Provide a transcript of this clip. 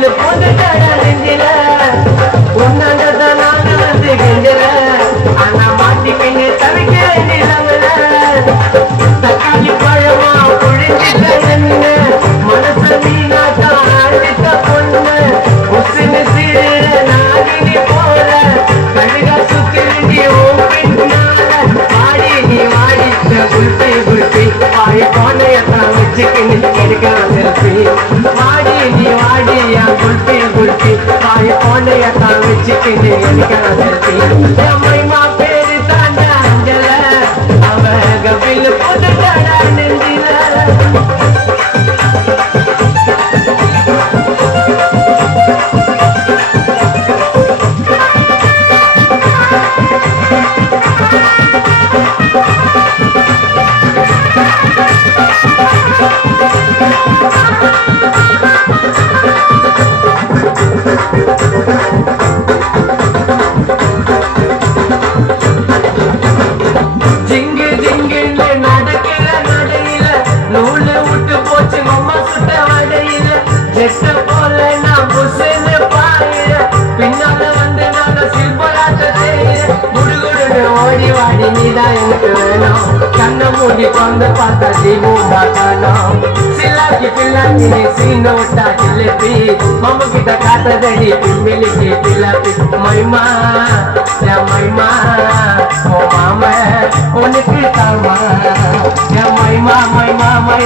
கபில் போட்டுட்டாட நெஞ்சில உன்னதான் நானு வந்து கெஞ்சல ஆனா மாட்டிக்கின்னு தவிக்க நிலவுல தக்காளி பழமா புழிஞ்சிட்ட என்ன மனச நீனாட்டா ஆடித்த பொண்ணு உசுன்னு சீர நாகினி போல கழுகா சுத்திருந்தி ஓ பின்னால வாடி நீ வாடிச்ச குல்பி குல்பி வாய் கோணையத்தான் வச்சுக்கின்னு எடுக்கலாம் செல்ஃபி வாடி நீ வாடி என் குல்பி குல்பி வாய் கோணையத்தான் வச்சுக்கின்னு எடுக்கலாம் செல்ஃபி மைமா பேரு தாண்ட அஞ்சல அவ கபில் போட்டுட்டாடா நெஞ்சில ஜிங்கு ஜிங்குன்னு நடக்கிற நடையில நூலு விட்டு போச்சு மம்மா சுட்ட வடையில ஜெட்ட போல நான் புசுன்னு பாயிர பின்னால வந்து நான் சில்பராட்ட செய்யற குடுகுடுன்னு ஓடி வாடி நீதான் எனக்கு வேணும் கண்ணை மூடி கொண்டு பார்த்தா தீபம் பார்க்கணும் சில்லாக்கி பிள்ளாக்கி சீன விட்டா ஜிலேபி மம்ம கிட்ட காத்ததடி பிம்பிலிக்கு பிள்ளாப்பி மைமா மைமா ஓ மாமா உனக்கு தாமா மைமா மைமா மை